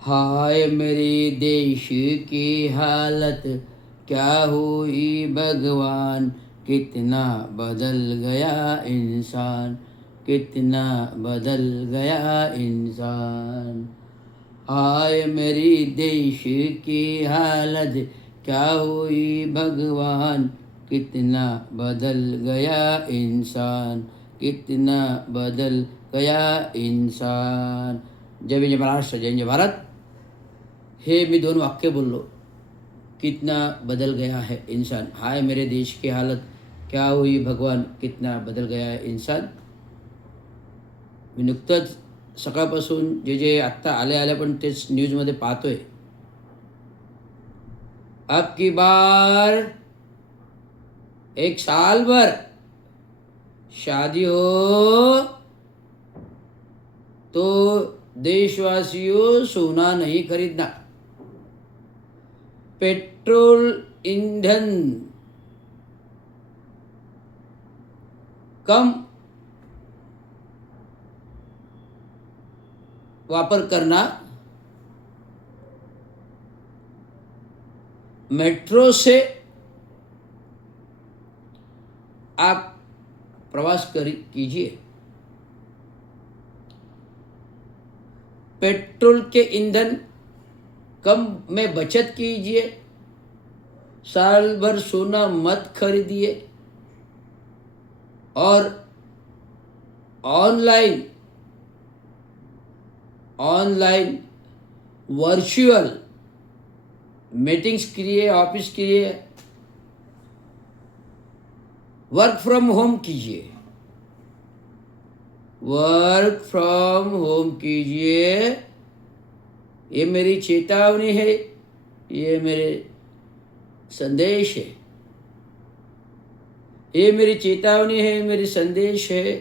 हाय मेरे देश की हालत, क्या हुई भगवान, कितना बदल गया इंसान, कितना बदल गया इंसान। हाय मेरी देश की हालत, क्या हुई भगवान, कितना बदल गया इंसान, कितना बदल गया इंसान। जय विजय महाराष्ट्र, जय जय भारत। हे मी 2 वाक्य बोललो, कितना बदल गया है इंसान। हाय मेरे देश की हालत, क्या हुई भगवान, कितना बदल गया है इंसान। मी नुकतंच सकाळपासून जे आत्ता आल्या पण तेच न्यूजमध्ये पाहतोय। अब की बार एक साल भर शादी हो तो देशवासियों सोना नहीं खरीदना। पेट्रोल ईंधन कम वापर करना, मेट्रो से आप प्रवास कीजिए। पेट्रोल के ईंधन कम में बचत कीजिए। साल भर सोना मत खरीदिए और ऑनलाइन वर्चुअल मीटिंग्स के लिए, ऑफिस के लिए वर्क फ्रॉम होम कीजिए। वर्क फ्रॉम होम कीजिए। ये मेरी चेतावनी है, ये मेरे संदेश है, ये मेरी चेतावनी है, मेरी संदेश है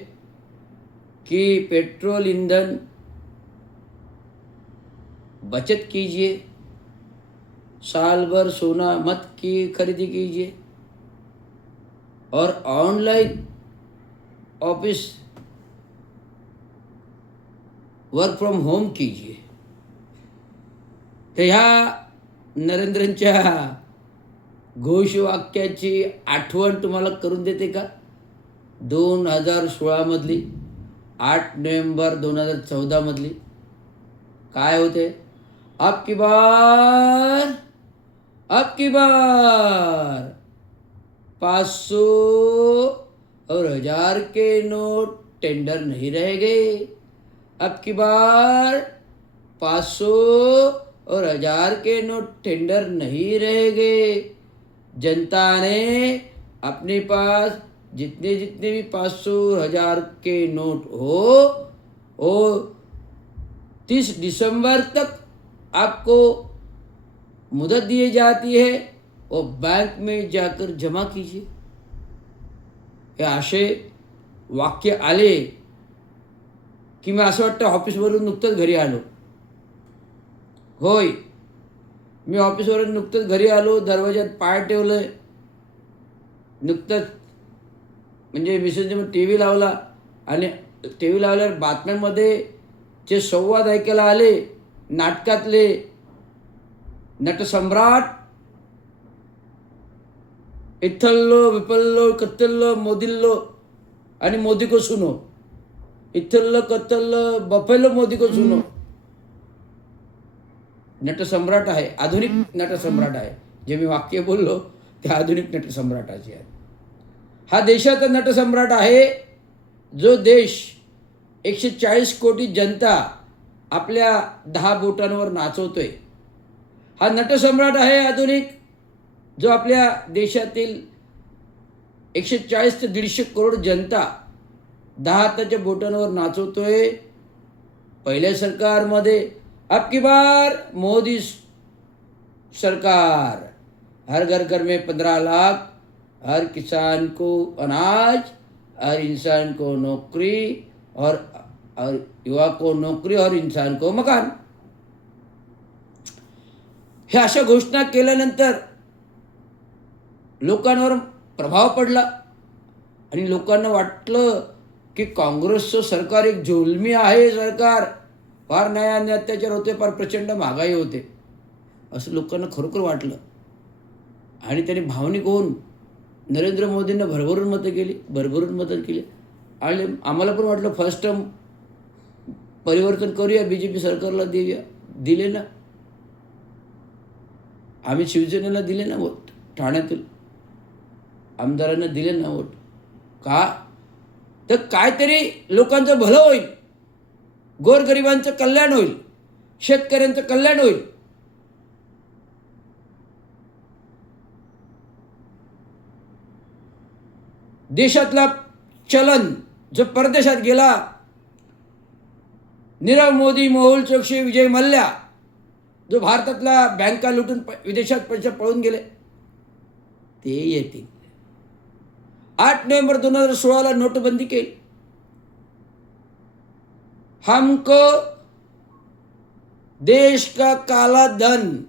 कि पेट्रोल ईंधन बचत कीजिए। साल भर सोना मत की खरीदी कीजिए और online office work from home कीजिए। तर ह्या नरेंद्रंच्या घोषवाक्याची आठवण तुम्हाला करून देते का? 2016 मधली, 8 नोव्हेंबर 2014 मधली काय होते? अब की बार 500 और 1000 के नोट टेंडर नहीं रहेंगे। अब की बार 500 और 1000 के नोट टेंडर नहीं रहेंगे। जनता ने अपने पास जितने भी 500 1000 के नोट हो 30 दिसंबर तक आपको मुदत दी जाती है और बैंक में जाकर जमा कीजिए। हे असे वाक्य आले की मी असं वाटतं ऑफिसवरून नुकतंच घरी आलो। होय, मी ऑफिसवरून नुकतंच घरी आलो, दरवाजात पाय ठेवलं, नुकतंच म्हणजे मिसेसने टी व्ही लावला आणि टी व्ही लावल्यावर बातम्यांमध्ये जे संवाद ऐकायला आले, नाटकातले नटसम्राट इथल्लो विपल्लो कत्तल्लो मोदिल्लो आणि मोदी को सुनो, इथल्लो कत्तल्लो बफेलो मोदी को सुनो। नटसम्राट आहे, आधुनिक नटसम्राट आहे। जे मी वाक्य बोललो ते आधुनिक नटसम्राटाचे आहे। हा देशाचा नटसम्राट आहे जो देश 140 कोटी जनता आपल्या 10 बोटांवर नाचवतोय। हा नटसम्राट आहे आधुनिक, जो आपल्या देशातील 140 ते 150 करोड जनता 10 हाताच्या बोटांवर नाचवतोय। पहिल्या सरकारमध्ये अब की बार मोदी सरकार, हर घर में 15 लाख, हर किसान को अनाज, हर इंसान को नौकरी और युवा को नौकरी और इंसान को मकान। हे अशा घोषणा केल्यानंतर लोकांवर प्रभाव पडला आणि लोकांना वाटलं की काँग्रेसचं सरकार एक जुलमी आहे सरकार, फार न्याय आणि अत्याचार होते, फार प्रचंड महागाई होते, असं लोकांना खरोखर वाटलं. आणि त्यांनी भावनिक होऊन नरेंद्र मोदींना भरभरून मतं केली, भरभरून मदत केली. आणि आम्हाला पण वाटलं फर्स्ट टर्म परिवर्तन करूया, BJP सरकारला देऊया. दिले ना, आम्ही शिवसेनेला दिले ना वोट, ठाण्यातील आमदारांना दिले ना वोट. का तर काहीतरी लोकांचं भलं होईल, गोरगरिबांचं कल्याण होईल, शेतकऱ्यांचं कल्याण होईल. देशातला चलन जो परदेशात गेला, नीरव मोदी, मेहुल चोक्सी, विजय मल्ल्या, जो भारतातला बँका लुटून विदेशात पैसे पळून गेले, ते येतील. 8 नोव्हेंबर 2016 नोटबंदी केली. हमको देश का काला धन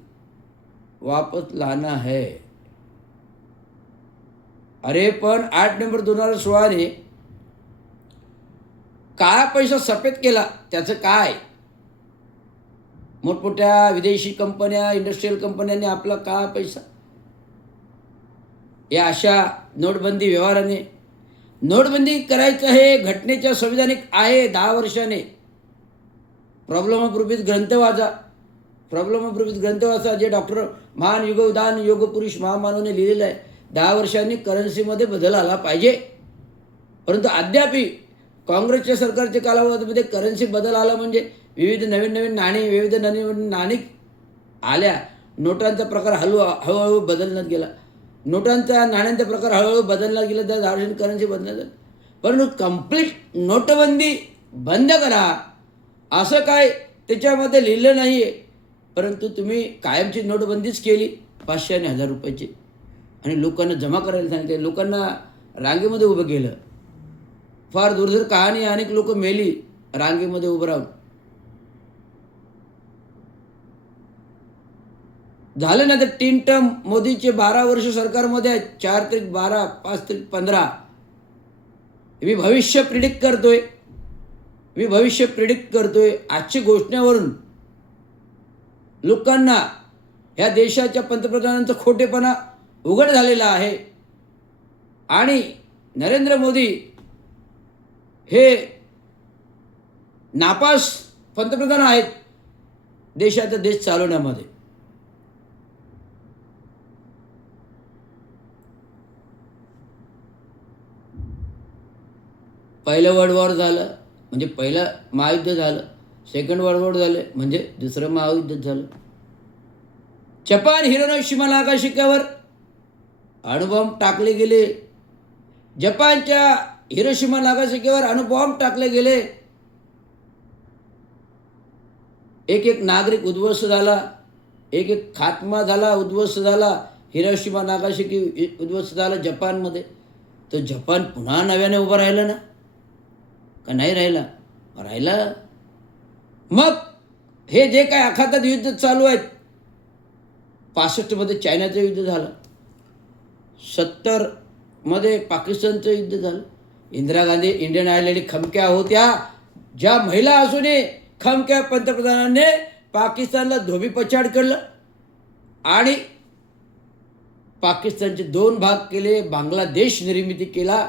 वापस लाना है. अरे पण 8 नोव्हेंबर 2016 ने काळा पैसा सफेद केला, त्याचं काय? मोठमोठ्या विदेशी कंपन्या, इंडस्ट्रियल कंपन्यांनी आपला काळा पैसा या अशा नोटबंदी व्यवहाराने, नोटबंदी करायचं हे घटनेच्या संविधानिक आहे. 10 वर्षाने प्रॉब्लेम ऑफ रुपीज ग्रंथ वाचा, प्रॉब्लेम ऑफ रुपीज ग्रंथ वाचा, जे डॉक्टर महान युगदान योगपुरुष महामानवने लिहिलेलं आहे. 10 वर्षांनी करन्सीमध्ये बदल आला पाहिजे. परंतु अद्यापही काँग्रेसच्या सरकारच्या कालावधीमध्ये करन्सी बदल आला म्हणजे विविध नवीन नवीन नाणी, विविध नवीन नाणी आल्या. नोटांचा प्रकार हळूहळू बदलण्यात गेला. नोटांचा, नाण्यांचा प्रकार हळूहळू बदलला गेला, तर 10 वर्षांनी करन्सी बदलण्यात आली. परंतु कंप्लीट नोटबंदी बंद करा असं काय त्याच्यामध्ये लिहिलं नाही आहे. परंतु तुम्ही कायमची नोटबंदीच केली 500 आणि 1000 रुपयाची, आणि लोकांना जमा करायला सांगितले, लोकांना रांगेमध्ये उभं केलं. फार दुर्धर कहाणी, अनेक लोक मेली रांगेमध्ये उभं राहून. झालं ना तर 3 टर्म मोदीचे 12 वर्ष सरकारमध्ये आहेत. 4 ते 12, 5 ते 15. मी भविष्य प्रिडिक्ट करतोय. आजची घोषणेवरून लोकांना ह्या देशाच्या पंतप्रधानांचा खोटेपणा उघड झालेला आहे. आणि नरेंद्र मोदी हे नापास पंतप्रधान आहेत देशाचा देश चालवण्यामध्ये. पहिलं वर्ल्ड वॉर झालं म्हणजे पहिलं महायुद्ध झालं, सेकंड वर्ल्ड वॉर झाले म्हणजे दुसरं महायुद्ध झालं. जपान हिरोशिमा नागासाकीवर अणुबॉम्ब टाकले गेले. जपानच्या हिरोशिमा नागासाकीवर अणुबॉम्ब टाकले गेले. एक एक नागरिक उद्ध्वस्त झाला, एक एक खात्मा झाला, उद्ध्वस्त झाला. हिरोशिमा नागासाकी उद्ध्वस्त झाला जपानमध्ये. तर जपान पुन्हा नव्याने उभं राहिलं ना, का नाही राहिला? राहिला. मग हे जे काय आखातात युद्ध चालू आहेत, 65 चायनाचं युद्ध झालं, 70 पाकिस्तानचं युद्ध झालं. इंदिरा गांधी इंडियन आयलँड खमक्या होत्या. ज्या महिला असूनही खमक्या पंतप्रधानांनी पाकिस्तानला धोबीपछाड केलं आणि पाकिस्तानचे 2 भाग केले, बांगलादेश निर्मिती केला.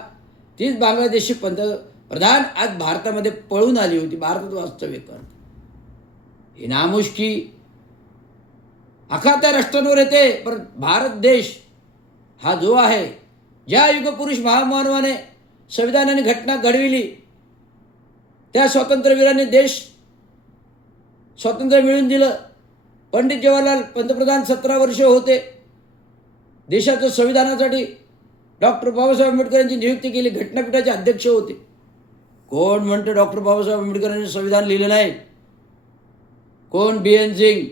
तीच बांगलादेशची पंतप्रधान आज भारतामध्ये पळून आली होती, भारतात वास्तव्य करत. ही नामुष्की अखात्या राष्ट्रांवर येते. पण भारत देश हा जो आहे, ज्या युगपुरुष महामानवाने संविधानाने घटना घडविली, त्या स्वातंत्र्यवीरांनी देश स्वातंत्र्य मिळवून दिलं. पंडित जवाहरलाल पंतप्रधान 17 वर्ष होते. देशाच्या संविधानासाठी डॉक्टर बाबासाहेब आंबेडकरांची नियुक्ती केली, घटनापीठाचे अध्यक्ष होते. कोण म्हणतं डॉक्टर बाबासाहेब आंबेडकरांनी संविधान लिहिलं नाही? कोण? BN सिंग.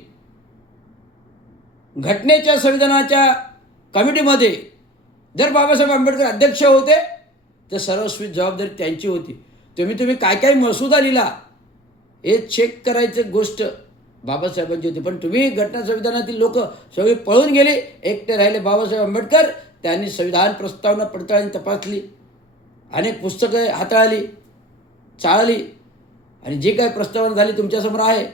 घटनेच्या संविधानाच्या कमिटीमध्ये जर बाबासाहेब आंबेडकर अध्यक्ष होते तर सर्वस्वी जबाबदारी त्यांची होती. तुम्ही काय काय मसुदा लिहिला हे चेक करायचं गोष्ट बाबासाहेबांची होती. पण तुम्ही घटना संविधानातील लोक सगळे पळून गेले, एकटे राहिले बाबासाहेब आंबेडकर. त्यांनी संविधान प्रस्तावना पडताळणी तपासली, अनेक पुस्तकं हाताळली, चाळली आणि जे काही प्रस्तावना झाली तुमच्यासमोर आहे.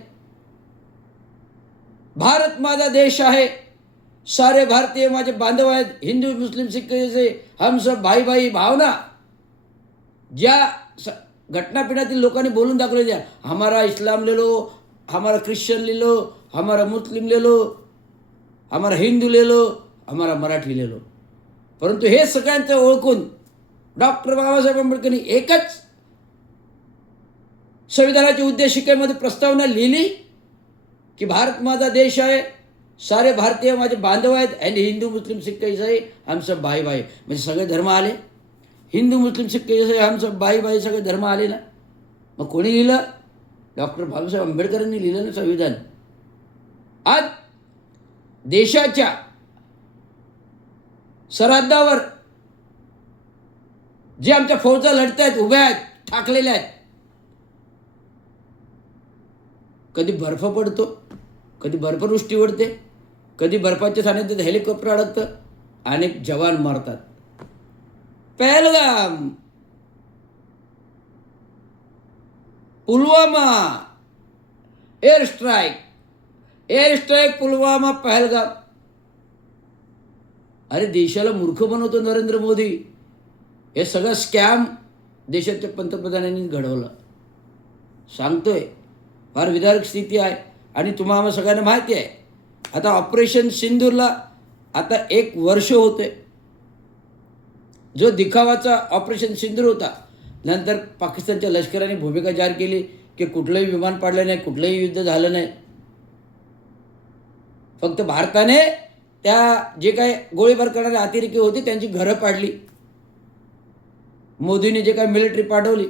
भारत माझा देश आहे, सारे भारतीय माझे बांधव आहेत, हिंदू मुस्लिम सिख जैसे हम सब भाई भाई भावना ज्या घटनापीठातील लोकांनी बोलून दाखवलेल्या, हमारा इस्लाम ले लो, हमारा ख्रिश्चन ले लो, हमारा मुस्लिम ले लो, हमारा हिंदू ले लो, हमारा मराठी ले लो. परंतु हे सगळ्यांचं ओळखून डॉक्टर बाबासाहेब आंबेडकरांनी एकच संविधानाच्या उद्देशिकेमध्ये प्रस्तावना लिहिली की भारत माझा देश आहे, सारे भारतीय माझे बांधव आहेत, आणि हिंदू मुस्लिम सिख इसाई हम सब भाई भाई. म्हणजे सगळे धर्म आले, हिंदू मुस्लिम सिख इसाई हम सब भाई भाई, सगळे धर्म आले ना. मग कोणी लिहिलं? डॉक्टर बाबासाहेब आंबेडकरांनी लिहिलं ना संविधान. आज देशाच्या सरहद्दावर जे आमच्या फौजा लढत आहेत, उभ्या आहेत, ठाकलेल्या आहेत, कधी बर्फ पडतो, कधी बर्फवृष्टी उडते, कधी बर्फाच्या सानिध्यात हेलिकॉप्टर अडकतं, अनेक जवान मरतात. Pahalgam, Pulwama, air strike Pulwama, Pahalgam. अरे देशाला मूर्ख बनवतो नरेंद्र मोदी. हे सगळं स्कॅम देशाच्या पंतप्रधानांनी घडवलं. सांगतोय, फार विदारक स्थिती आहे. आणि तुम्हाला सगळ्यांना माहिती आहे, आता ऑपरेशन सिंदूरला आता 1 वर्ष होते. जो दिखावाचा ऑपरेशन सिंदूर होता, नंतर पाकिस्तानच्या लष्कराने भूमिका जाहीर केली की कुठलंही विमान पाडलं नाही, कुठलंही युद्ध झालं नाही. फक्त भारताने त्या जे काही गोळीबार करणारे अतिरेकी होते त्यांची घरं पाडली. मोदीने जे काही मिलिटरी पाठवली,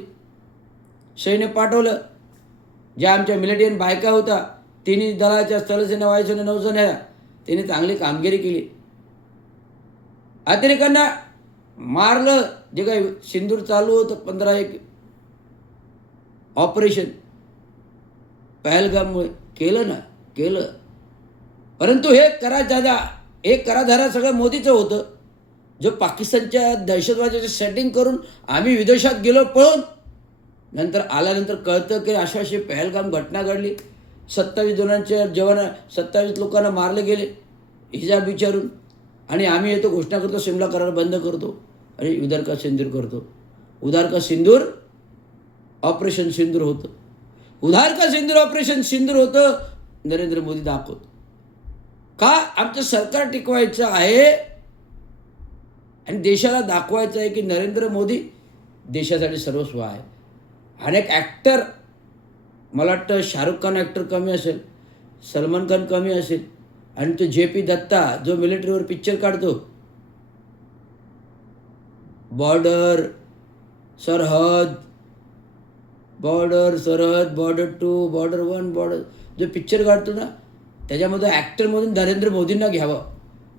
सैन्य पाठवलं, ज्या आमच्या मिलिटरी बायका होता, तिन्ही दलाच्या स्थलसेना, वायुसेना, नौसेना, तिने चांगली कामगिरी केली. अतिरेकांना मारलं. जे काही सिंदूर चालू होतं 15-1 ऑपरेशन पहलगाममुळे केलं. परंतु हे कराधारा सगळं मोदीचं होतं. जो पाकिस्तानच्या दहशतवाद्याचे सेटिंग करून आम्ही विदेशात गेलो पळून, नंतर आल्यानंतर कळतं की अशा अशी पहलगाम घटना घडली. 27 लोकांना मारले गेले हिजाब विचारून, आणि आम्ही येतो घोषणा करतो शिमला करार बंद करतो आणि उधार का सिंदूर करतो. उधार का सिंदूर ऑपरेशन सिंदूर होतं. उधार का सिंदूर ऑपरेशन सिंदूर होतं. नरेंद्र मोदी दाखवतो का आमचं सरकार टिकवायचं आहे आणि देशाला दाखवायचं आहे की नरेंद्र मोदी देशासाठी सर्वस्व आहे. अनेक ॲक्टर, मला वाटतं शाहरुख खान ॲक्टर कमी असेल, सलमान खान कमी असेल, आणि तो JP दत्ता जो मिलिटरीवर पिक्चर काढतो, बॉर्डर सरहद, बॉर्डर 2, बॉर्डर 1, बॉर्डर, जो पिक्चर काढतो ना, त्याच्यामध्ये ॲक्टरमधून नरेंद्र मोदींना घ्यावं.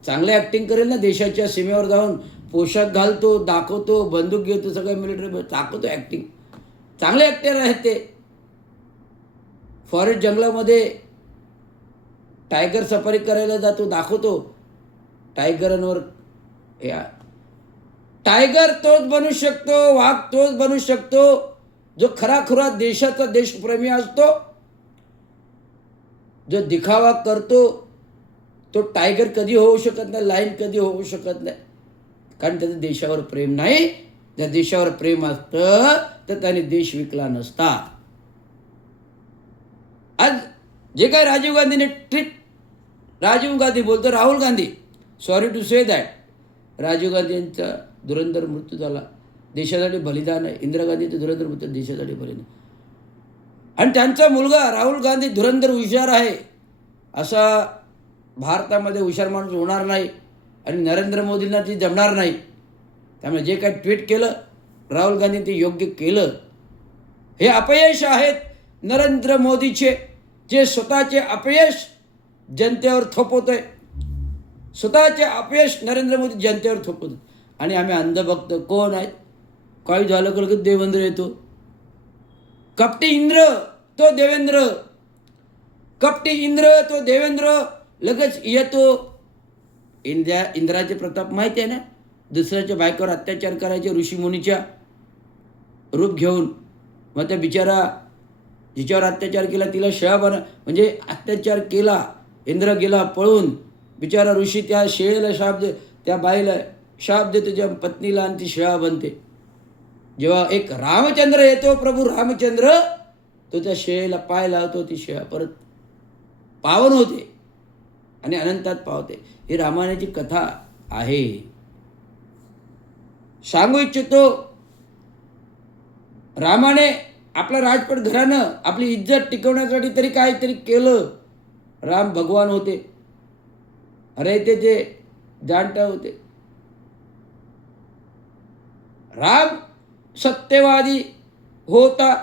चांगलं ॲक्टिंग करेल ना, देशाच्या सीमेवर जाऊन पोशाख घालतो, दाखवतो, बंदूक घेतो, सगळं मिलिटरी दाखवतो, ॲक्टिंग. चांगले ॲक्टर आहेत ते. फॉरेस्ट जंगलामध्ये टायगर सफारी करायला जातो, दाखवतो टायगरांवर. टायगर तोच बनू शकतो, वाघ तोच बनू शकतो जो खराखुरा देशाचा देशप्रेमी असतो. जो दिखावा करतो तो टायगर कधी होऊ शकत नाही, लायन कधी होऊ शकत नाही, कारण त्याचं देशावर प्रेम नाही. जर देशावर प्रेम असतं तर त्याने देश विकला नसता. आज जे काही राजीव गांधीने राजीव गांधी बोलतो, Rahul Gandhi, sorry to say that, Rajiv Gandhi यांचा धुरंधर मृत्यू झाला, देशासाठी बलिदान आहे. इंदिरा गांधीचं धुरंधर मृत्यू देशासाठी बलिदान. आणि त्यांचा मुलगा राहुल गांधी धुरंधर हुशार आहे. असा भारतामध्ये हुशार माणूस होणार नाही आणि नरेंद्र मोदींना ती जमणार नाही. त्यामुळे जे काही ट्विट केलं राहुल गांधी ते योग्य केलं. हे अपयश आहेत नरेंद्र मोदीचे, जे स्वतःचे अपयश जनतेवर थोपवतोय. स्वतःचे अपयश नरेंद्र मोदी जनतेवर थोपवतो. आणि आम्ही अंधभक्त कोण आहेत? काही झालं का लगेच देवेंद्र येतो. कपटी इंद्र तो देवेंद्र, कपटी इंद्र तो देवेंद्र लगेच येतो. इंद्राचे प्रताप माहिती आहे ना, दुसऱ्याच्या बायकोवर अत्याचार करायचे ऋषीमुनीच्या रूप घेऊन. मग त्या बिचारा जिच्यावर अत्याचार केला तिला शिळा बना, म्हणजे अत्याचार केला, इंद्र गेला पळून, बिचारा ऋषी त्या शेळेला शाप दे, त्या बाईला शाप देतो त्या पत्नीला आणि ती शिळा बनते. जेव्हा एक रामचंद्र येतो, प्रभू रामचंद्र, तो त्या शेळेला पाय लावतो, ती शेळा परत पावन होते आणि अनंतात पावते. ही रामायणाची कथा आहे. सांगू इच्छितो, रामाने आपलं राजपट घराणं, आपली इज्जत टिकवण्यासाठी तरी काहीतरी केलं. राम भगवान होते, अरे ते जे जाणता होते. राम सत्यवादी होता,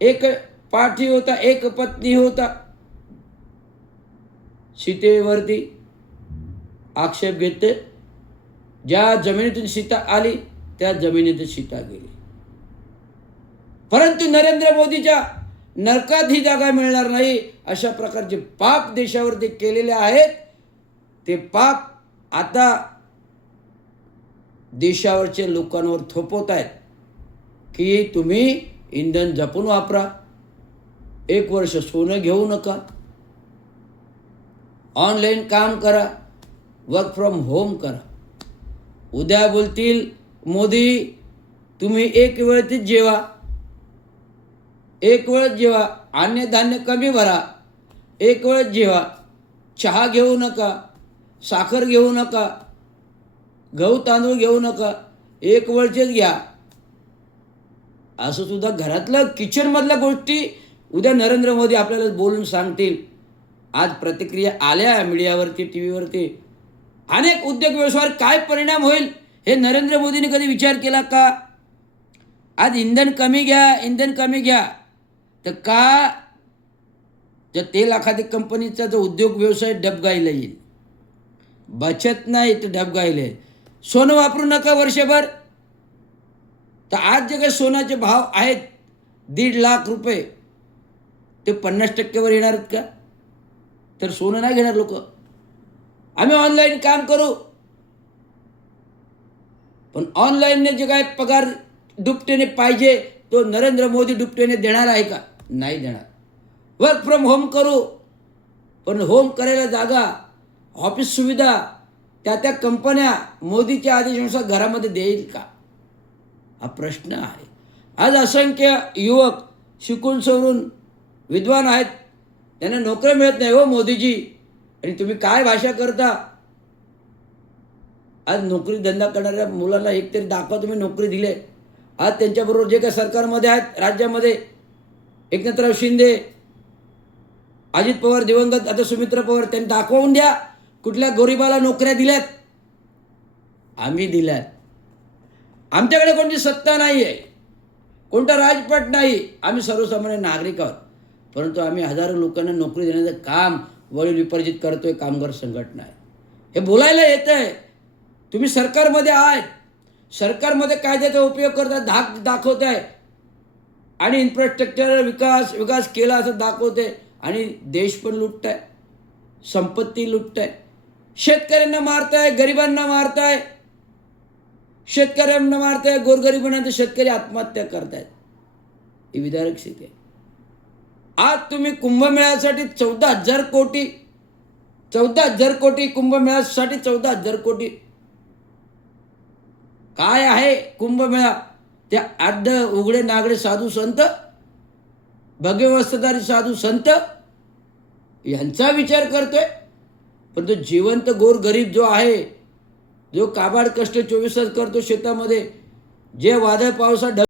एक पाठी होता, एक पत्नी होता. सीतेवरती आक्षेप घेते, ज्या जमिनीतून सीता आली त्या जमिनीतून सीता गेली. परंतु नरेंद्र मोदीच्या नरकात ही जागा मिळणार नाही. अशा प्रकारचे पाप देशावरती केलेले आहेत. ते पाप आता देशावरचे लोकांवर थोपवत आहेत की तुम्ही इंधन जपून वापरा, 1 वर्ष सोनं घेऊ नका, ऑनलाईन काम करा, वर्क फ्रॉम होम करा. उद्या बोलतील मोदी तुम्ही एक वेळेच जेवा, 1 वेळच जेवा, अन्नधान्य कमी भरा, 1 वेळच जेवा, चहा घेऊ नका, साखर घेऊ नका, गहू तांदूळ घेऊ नका, 1 वेळचेच घ्या. असं सुद्धा घरातलं किचनमधल्या गोष्टी उद्या नरेंद्र मोदी आपल्याला बोलून सांगतील. आज प्रतिक्रिया आल्या मीडियावरती, टी व्हीवरती. अनेक उद्योग व्यवसायावर काय परिणाम होईल हे नरेंद्र मोदींनी कधी विचार केला का? आज इंधन कमी घ्या, इंधन कमी घ्या, तर का जर तेल एखाद्या कंपनीचा जो उद्योग व्यवसाय डबघाईला येईल, बचत नाही तर डबघाईला येईल. सोनं वापरू नका वर्षभर, तर आज जे काही सोन्याचे भाव आहेत 1.5 लाख रुपये, ते 50% वर येणार आहेत का? तर सोनं नाही घेणार लोक. आम्ही ऑनलाईन काम करू, पण ऑनलाईनने जे काय पगार दुपटीने पाहिजे तो नरेंद्र मोदी दुपटीने देणार आहे का? नाही देणार. वर्क फ्रॉम होम करू, पण होम करायला जागा, ऑफिस सुविधा त्या कंपन्या मोदीच्या आदेशानुसार घरामध्ये देईल का? हा प्रश्न आहे. आज असंख्य युवक शिकून सवरून विद्वान आहेत, त्यांना नोकऱ्या मिळत नाही हो मोदीजी. आणि तुम्ही काय भाषा करता? आज नोकरी धंदा करणाऱ्या मुलांना एकतरी दाखवा तुम्ही नोकरी दिले. आज त्यांच्याबरोबर जे काही सरकारमध्ये आहेत, राज्यामध्ये एकनाथराव शिंदे, अजित पवार दिवंगत, आता सुमित्रा पवार, त्यांनी दाखवून द्या कुठल्या गरीबाला नोकऱ्या दिल्यात. आम्ही दिल्यात. आमच्याकडे कोणती सत्ता नाही आहे, कोणता राजपट नाही, आम्ही सर्वसामान्य नागरिक आहोत. परंतु आम्ही हजारो लोकांना नोकरी देण्याचं काम वडील विपर्जित करतोय कामगार संघटना आहे. हे बोलायला येतं आहे. तुम्ही सरकारमध्ये आहात, सरकारमध्ये कायद्याचा उपयोग करता, धाक दाखवताय आणि इन्फ्रास्ट्रक्चर विकास केला असं दाखवते आणि देश पण लुटताय, संपत्ती लुटताय, शेतकऱ्यांना मारताय, गरिबांना मारताय, शेतकऱ्यांना मारताय, गोरगरिबांना तर शेतकरी आत्महत्या करतायत. ही विधारक स्थिती आहे. आज तुम्ही कुंभमेळ्यासाठी 14,000 कोटी, 14,000 कोटी, कुंभमेळ्यासाठी 14,000 कोटी. काय आहे कुंभमेळा? त्या आद्य उघडे नागडे साधू संत, भगवे वस्त्रधारी साधू संत यांचा विचार करतोय. पण तो जिवंत गोरगरीब जो आहे, जो काबाड कष्ट 24 तास करतो शेतामध्ये, जे वादळ पावसात